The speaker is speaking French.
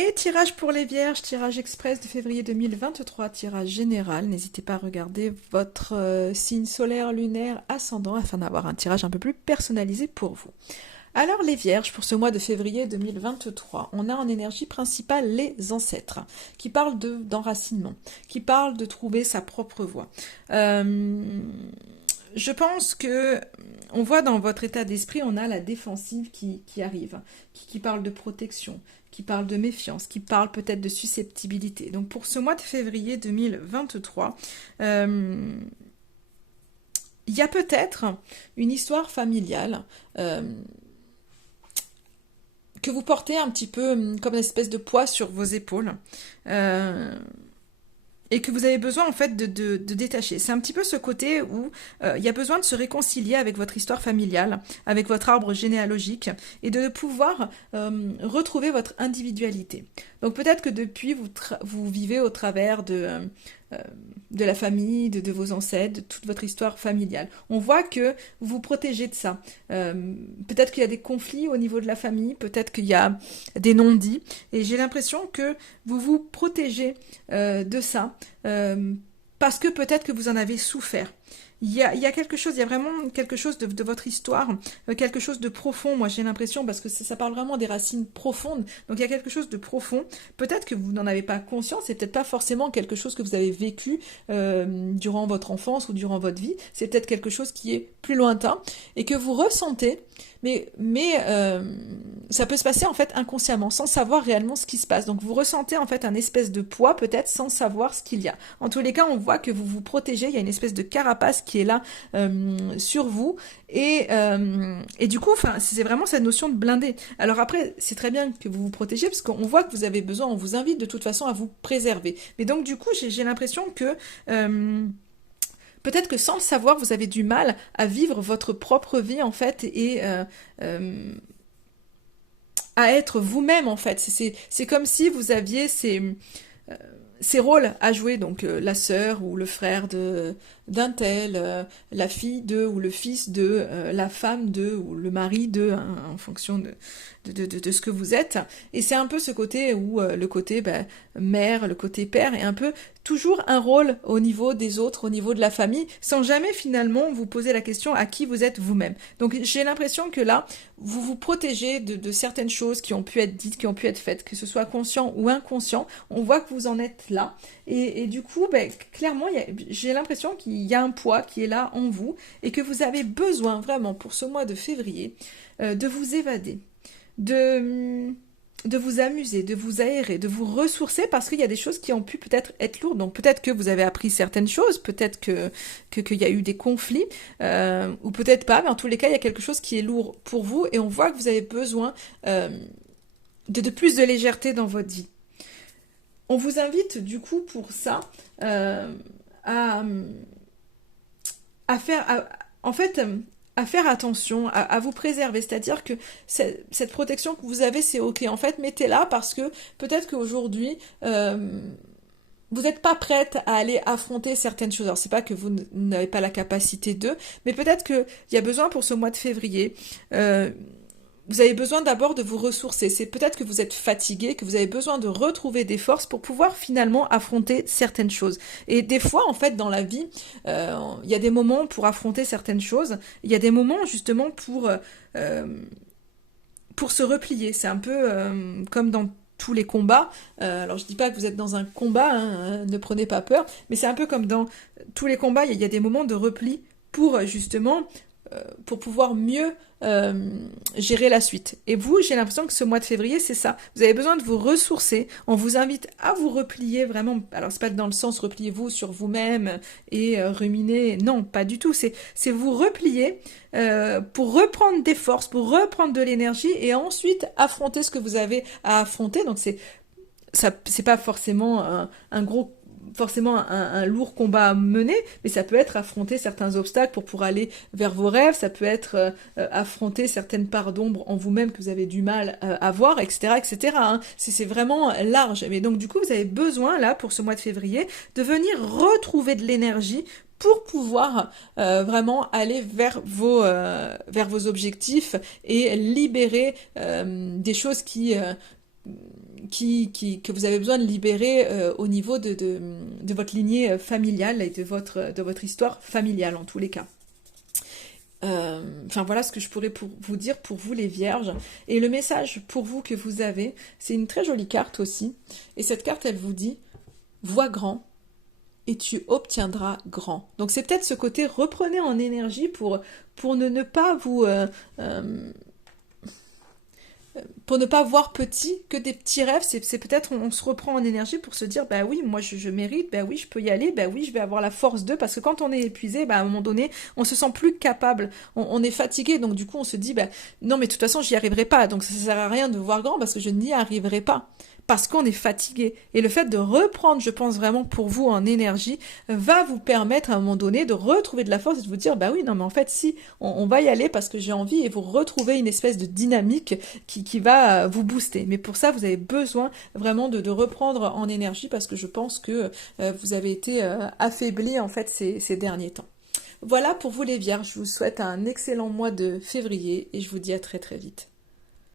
Et tirage pour les vierges, tirage express de février 2023, tirage général. N'hésitez pas à regarder votre signe solaire, lunaire, ascendant afin d'avoir un tirage un peu plus personnalisé pour vous. Alors les vierges, pour ce mois de février 2023, on a en énergie principale les ancêtres, qui parlent d'enracinement, qui parlent de trouver sa propre voie. Je pense que on voit dans votre état d'esprit, on a la défensive qui arrive, qui parle de protection, qui parle de méfiance, qui parle peut-être de susceptibilité. Donc pour ce mois de février 2023, il y a peut-être une histoire familiale que vous portez un petit peu comme une espèce de poids sur vos épaules. Et que vous avez besoin en fait de détacher. C'est un petit peu ce côté où il y a besoin de se réconcilier avec votre histoire familiale, avec votre arbre généalogique, et de pouvoir retrouver votre individualité. Donc peut-être que depuis, vous vivez au travers de la famille, de vos ancêtres, de toute votre histoire familiale. On voit que vous vous protégez de ça. Peut-être qu'il y a des conflits au niveau de la famille, peut-être qu'il y a des non-dits, et j'ai l'impression que vous vous protégez de ça, parce que peut-être que vous en avez souffert. Il y a quelque chose, il y a vraiment quelque chose de votre histoire, quelque chose de profond, moi j'ai l'impression, parce que ça parle vraiment des racines profondes, donc il y a quelque chose de profond, peut-être que vous n'en avez pas conscience, c'est peut-être pas forcément quelque chose que vous avez vécu durant votre enfance ou durant votre vie, c'est peut-être quelque chose qui est plus lointain, et que vous ressentez, mais ça peut se passer en fait inconsciemment, sans savoir réellement ce qui se passe. Donc vous ressentez en fait un espèce de poids peut-être sans savoir ce qu'il y a. En tous les cas, on voit que vous vous protégez, il y a une espèce de carapace qui est là sur vous et du coup, enfin, c'est vraiment cette notion de blindé. Alors après, c'est très bien que vous vous protégez parce qu'on voit que vous avez besoin, on vous invite de toute façon à vous préserver. Mais donc du coup, j'ai l'impression que peut-être que sans le savoir, vous avez du mal à vivre votre propre vie en fait et à être vous-même en fait. C'est comme si vous aviez ces rôles à jouer, donc la sœur ou le frère d'un tel, la fille de ou le fils de, la femme de ou le mari de, hein, en fonction de ce que vous êtes. Et c'est un peu ce côté où le côté mère, le côté père est un peu toujours un rôle au niveau des autres, au niveau de la famille, sans jamais finalement vous poser la question à qui vous êtes vous-même. Donc j'ai l'impression que là, vous vous protégez de certaines choses qui ont pu être dites, qui ont pu être faites, que ce soit conscient ou inconscient. On voit que vous en êtes là. Et du coup, clairement, j'ai l'impression qu'il y a un poids qui est là en vous et que vous avez besoin vraiment pour ce mois de février de vous évader, de vous amuser, de vous aérer, de vous ressourcer parce qu'il y a des choses qui ont pu peut-être être lourdes. Donc peut-être que vous avez appris certaines choses, peut-être qu'il y a eu des conflits, ou peut-être pas, mais en tous les cas, il y a quelque chose qui est lourd pour vous et on voit que vous avez besoin de plus de légèreté dans votre vie. On vous invite du coup pour ça à, à faire, en fait, à faire attention, à vous préserver. C'est-à-dire que cette protection que vous avez, c'est ok. En fait, mettez-la parce que peut-être qu'aujourd'hui, vous n'êtes pas prête à aller affronter certaines choses. Alors, c'est pas que vous n'avez pas la capacité de, mais peut-être qu'il y a besoin pour ce mois de février. Vous avez besoin d'abord de vous ressourcer. C'est peut-être que vous êtes fatigué, que vous avez besoin de retrouver des forces pour pouvoir finalement affronter certaines choses. Et des fois, en fait, dans la vie, il y a des moments pour affronter certaines choses. Il y a des moments justement pour se replier. C'est un peu comme dans tous les combats. Alors je dis pas que vous êtes dans un combat, hein, ne prenez pas peur, mais c'est un peu comme dans tous les combats. Il y a des moments de repli pour justement pour pouvoir mieux gérer la suite. Et vous, j'ai l'impression que ce mois de février, c'est ça. Vous avez besoin de vous ressourcer. On vous invite à vous replier vraiment. Alors, c'est pas dans le sens repliez-vous sur vous-même et ruminer. Non, pas du tout. C'est vous replier pour reprendre des forces, pour reprendre de l'énergie et ensuite affronter ce que vous avez à affronter. Donc, c'est pas forcément un gros forcément un lourd combat à mener, mais ça peut être affronter certains obstacles pour aller vers vos rêves, ça peut être affronter certaines parts d'ombre en vous-même que vous avez du mal à voir, etc., etc. Hein. C'est vraiment large. Mais donc du coup, vous avez besoin, là, pour ce mois de février, de venir retrouver de l'énergie pour pouvoir vraiment aller vers vos objectifs et libérer des choses que vous avez besoin de libérer au niveau de votre lignée familiale et de votre histoire familiale en tous les cas. Enfin voilà ce que je pourrais vous dire pour vous les vierges. Et le message pour vous que vous avez, c'est une très jolie carte aussi. Et cette carte, elle vous dit, vois grand et tu obtiendras grand. Donc c'est peut-être ce côté, reprenez en énergie pour ne pas vous... pour ne pas voir petit, que des petits rêves, c'est peut-être on se reprend en énergie pour se dire bah oui, moi je mérite, bah oui, je peux y aller, bah oui, je vais avoir la force de, parce que quand on est épuisé, bah à un moment donné, on se sent plus capable, on est fatigué, donc du coup on se dit bah non mais de toute façon j'y arriverai pas, donc ça sert à rien de voir grand parce que je n'y arriverai pas. Parce qu'on est fatigué. Et le fait de reprendre, je pense vraiment pour vous en énergie, va vous permettre à un moment donné de retrouver de la force et de vous dire, bah oui, non mais en fait si, on va y aller parce que j'ai envie, et vous retrouvez une espèce de dynamique qui va vous booster. Mais pour ça, vous avez besoin vraiment de reprendre en énergie parce que je pense que vous avez été affaibli en fait ces derniers temps. Voilà pour vous les vierges, je vous souhaite un excellent mois de février et je vous dis à très très vite.